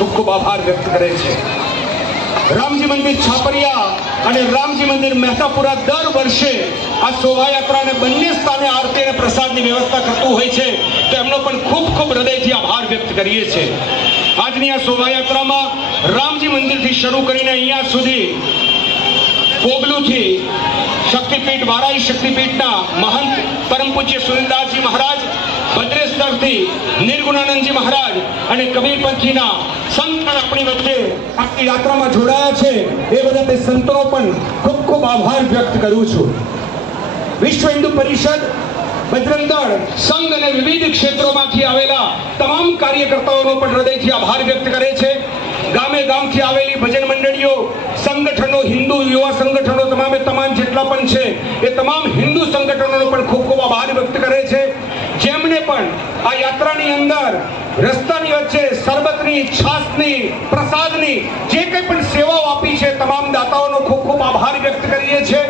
ખૂબ ખૂબ આભાર વ્યક્ત કરે છે. રામજી મંદિર છાપરિયા અને રામજી મંદિર મહેતાપુરા દર વર્ષે આ શોભાયાત્રાને બંને સ્થાને આરતી અને પ્રસાદની વ્યવસ્થા કરતું હોય છે તો એમનો પણ ખૂબ ખૂબ હૃદયથી આભાર વ્યક્ત કરીએ છીએ. આજની આ શોભાયાત્રામાં રામજી મંદિરથી શરૂ કરીને અહીંયા સુધી કોગલુથી શક્તિપીઠ વારાઈ શક્તિપીઠના મહંત પરમ પૂજ્ય સુનિલદાસજી મહારાજ ભદ્રેશ્વરથી નિર્ગુણાનંદજી મહારાજ અને કબીરપંથીના સંત આપણી વચ્ચે આપણી યાત્રામાં જોડાયા છે. એ બધા તે સંતોનો પણ ખૂબ ખૂબ આભાર વ્યક્ત કરું છું. વિશ્વ હિન્દુ પરિષદ બજરંગ સંઘ અને વિવિધ ક્ષેત્રોમાંથી આવેલા તમામ કાર્યકર્તાઓનો પણ હૃદયથી આભાર વ્યક્ત કરે છે. ગામે ગામથી આવેલી ભજન મંડળીઓ, સંગઠનો, હિન્દુ યુવા સંગઠનો તમામે તમામ જેટલા પણ છે, એ તમામ હિન્દુ સંગઠનોનો પણ ખૂબ ખૂબ આભાર વ્યક્ત કરે છે. જેમને પણ આ યાત્રાની અંદર રસ્તાની વચ્ચે સરબતની છાસની પ્રસાદની જે કંઈ પણ સેવાઓ આપી છે, તમામ દાતાઓનો ખૂબ ખૂબ આભાર વ્યક્ત કરીએ છીએ.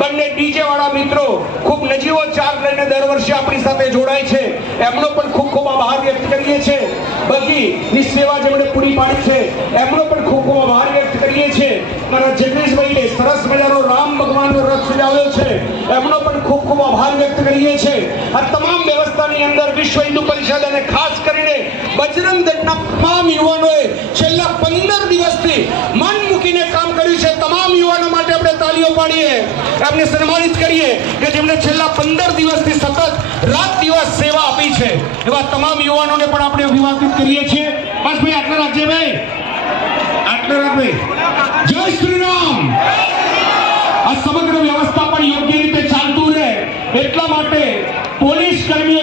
બંને ડીજે વાળા મિત્રો ખૂબ નજીવો ચાર્જ લઈને દર વર્ષે આપણી સાથે જોડાય છે. એમનો પણ ખૂબ ખૂબ આભાર વ્યક્ત કરીએ છીએ. બધી ની સેવા જેમણે પૂરી પાડી છે, એમનો પણ ખૂબ ખૂબ આભાર વ્યક્ત કરીએ છીએ. મારા જગદીશભાઈએ સરસ મજાનો રામ ભગવાનનો રથ સજાવ્યો છે. એમનો પણ ખૂબ ખૂબ આભાર વ્યક્ત કરીએ છીએ. આ તમામ વ્યવસ્થાની અંદર વિશ્વ હિન્દુ પરિષદ અને ખાસ કરીને બજરંગ દળના તમામ યુવાનોએ છેલ્લા પંદર દિવસથી મન મૂકીને કામ કર્યું છે. તમામ યુવાનો માટે આપણે તાલીઓ પાડીએ. એમને સન્માનિત કરીએ કે જેમણે છેલ્લા પંદર દિવસથી સતત રાત દિવસ સેવા આપી છે. એવા તમામ યુવાનોને પણ આપણે અભિવાદિત કરીએ છીએ. બસ ભાઈ, આટલા રાખજે ભાઈ. આટલા રાખ જય શ્રી રામ આ સમગ્ર વ્યવસ્થા પણ યોગ્ય રીતે ચાલતું રહે. એટલા માટે પોલીસ કર્મીઓ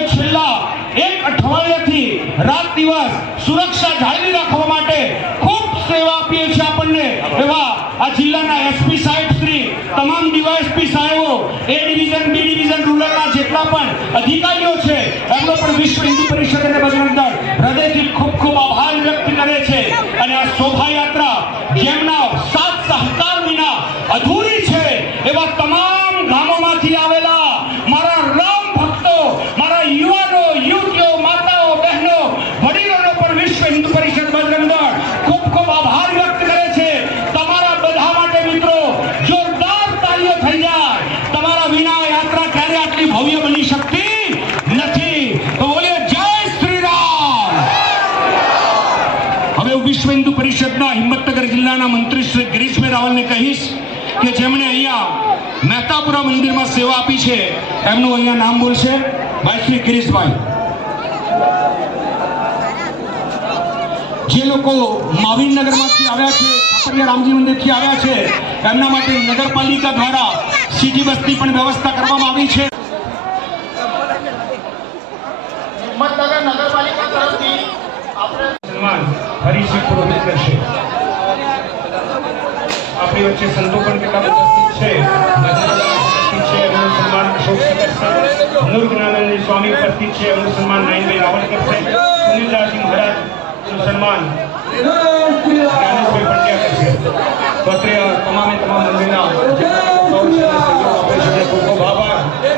અઠવાડિયાથી રાત દિવસ સુરક્ષા જાળવી રાખવા માટે ખૂબ સેવા આપીએ છીએ આપણને એવા આ જિલ્લાના એસપી સાહેબ શ્રી તમામ ડીવાયએસપી સાહેબો એ ડિવિઝન બી ડિવિઝન રૂરલના જેટલા પણ અધિકારીઓ છે એમનો પણ વિશ્વ હિન્દુ પરિષદ અને બજરંગ દળ હૃદયથી ખૂબ ખૂબ આભાર વ્યક્ત કરે છે અને આ શોભાયાત્રા જેમના સાથ સહકાર વિના અધૂરી છે એવા તમામ ગામોમાંથી આવેલા મારા રામ ભક્તો મારા યુવાનો યુવતીઓ માતાઓ બહેનો વડીલોનો પણ વિશ્વ હિન્દુ પરિષદ બજરંગ દળ ખૂબ ખૂબ આભાર વ્યક્ત કરે છે તમારા બધા માટે મિત્રો જોરદાર તાલીઓ થઈ જાય તમારા વિના આ યાત્રા ક્યારે આટલી ભવ્ય બની શકતી નથી તો બોલીએ જય શ્રી રામ હવે હું વિશ્વ હિન્દુ પરિષદના હિંમતનગર જિલ્લાના મંત્રી શ્રી ગિરીશભાઈ રાવલને કહીશ કે જેમણે અહીંયા મહેતાપુરા મંદિરમાં સેવા આપી છે એમનું નામ બોલશે? ભાઈ શ્રી ગિરીશભાઈ. જે લોકો મહાવીરનગરમાંથી આવ્યા છે છાપરિયા રામજી મંદિરથી આવ્યા છે એમના માટે નગરપાલિકા દ્વારા સીજી બસની પણ વ્યવસ્થા કરવામાં આવી છે. હિંમતનગર નગરપાલિકા તરફથી આપણે સન્માન હરીશજી પુરોહિત કરશે. આપણી વચ્ચે સંતો પણ કેટલા ઉપસ્થિત છે? કરશે સ્વામી ઉપસ્થિત છે, એમનું સન્માન નયનભાઈ રાવલ કરશે સુનિલદાસજી મહારાજનું સન્માન જ્ઞાનેશભાઈ પંડ્યા કરશે તો તમામે તમામ મંદિરના છે છે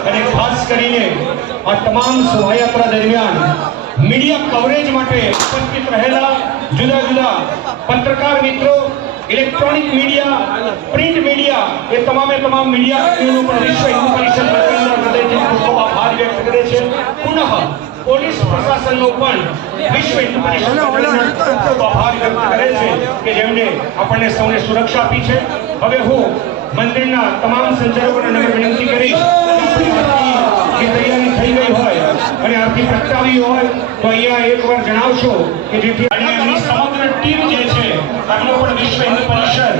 અને ખાસ કરીને આ તમામ શોભાયાત્રા દરમિયાન મીડિયા કવરેજ માટે ઉપસ્થિત રહેલા જુદા જુદા પત્રકાર મિત્રો ઇલેક્ટ્રોનિક મીડિયા પ્રિન્ટ મીડિયા એ તમામે તમામ મીડિયા કર્મીઓનો પણ વિશ્વ હિન્દુ પરિષદ વતીના હૃદયથી ખૂબ આભાર વ્યક્ત કરે છે. પુનઃ પોલીસ પ્રશાસનનો પણ વિશ્વ હિન્દુ પરિષદ ખૂબ આભાર વ્યક્ત કરે છે કે જેમણે આપણને સૌને સુરક્ષા આપી છે. હવે હું મંદિરના તમામ સંચાલકોને નમ્ર વિનંતી કરીશ. તૈયારી થઈ ગઈ હોય અને આરતી પ્રગટાવી હોય તો અહીંયા એકવાર જણાવશો કે જેથી અને સમગ્ર ટીમ જે છે એમનો પણ વિશ્વ હિન્દુ પરિષદ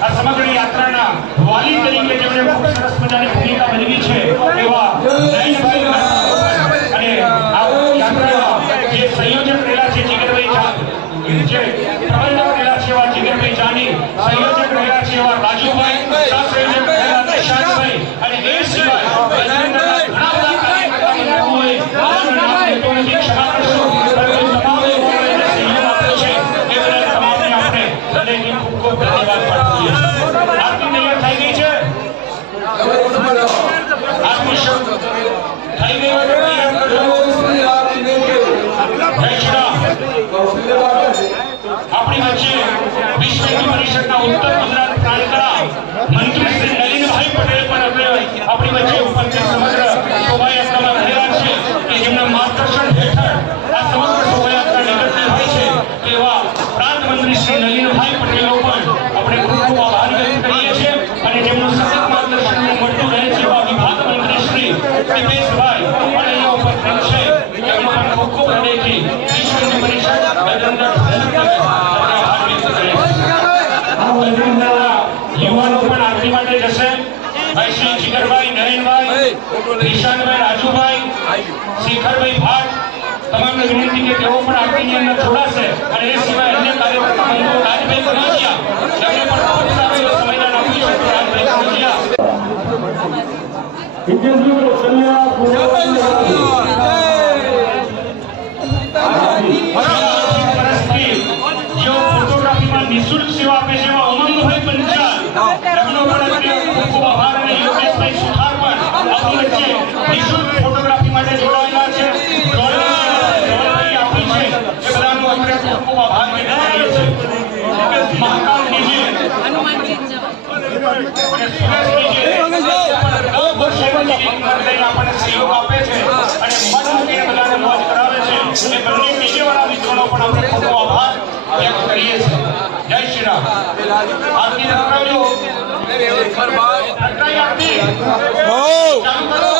આ સમગ્ર યાત્રાના વાલી તરીકે જેમણે ખૂબ સરસ મજાની ભૂમિકા ભજવી છે એવા નયનભાઈ મહેતા અને આ યાત્રાના જે સંયોજક રહેલા છે જીગરભાઈ જા જે પ્રબંધક રહેલા છે એવા જીગરભાઈ જાની સંયોજક રહેલા છે એવા રાજુભાઈ સહસંયોજક રહેલા નિશાંતભાઈ અને એ સિવાય બજરંગના ઘણા બધા કાર્યકર્તા મંડળોએ આવા નામ લેતો નથી ક્ષમા કરશો પરંતુ તમામ આપણી વચ્ચે વિશ્વ હિન્દુ પરિષદના ઉત્તર ગુજરાત પ્રાંતના મંત્રી શ્રી નલિનભાઈ પટેલ પણ આપણે આપણી વચ્ચે ઉપસ્થિત સમગ્ર શોભાયાત્રામાં રહેલા છે કે જેમના માર્ગદર્શન હેઠળ આ સમગ્ર શોભાયાત્રા નીકળતી હોય છે, તેવા પ્રાંત મંત્રી શ્રી નલિનભાઈ પટેલનો પણ આપણે ખૂબ ખૂબ આભાર વ્યક્ત કરીએ છીએ અને જેમનું સતત માર્ગદર્શન મળતું રહે છે એવા વિભાગ મંત્રી શ્રી દિપેશભાઈ પણ અહીંયા ઉપસ્થિત છે એમનો પણ ખૂબ ખૂબ હૃદયથી વિશ્વ હિન્દુ પરિષદ ગજેન્દ્ર આભાર વ્યક્ત કરે છે આ ગજેન્દ્રના યુવાનો પણ આરતી માટે જશે ભાઈ શ્રી જીગરભાઈ નરેનભાઈ નિશાનભાઈ રાજુભાઈ, શેખરભાઈ ભાટ, તમામને વિનંતી કે તેઓ પણ આરતીની અંદર જોડાશે અને એ સિવાય અન્ય કાર્યકર્તાઓ રાજભાઈ કનોજિયા પણ ખૂબ સારો આપણને સહયોગ આપે છે અને મત મૂકીને બધાને મોજ કરાવે છે એ બંને ડીજે મિત્રોનો પણ આપણે ખૂબ આભાર વ્યક્ત કરીએ છીએ જય શ્રી રામ. આરતી રખડાવજો રખડાઈ આરતી ચાલુ કરો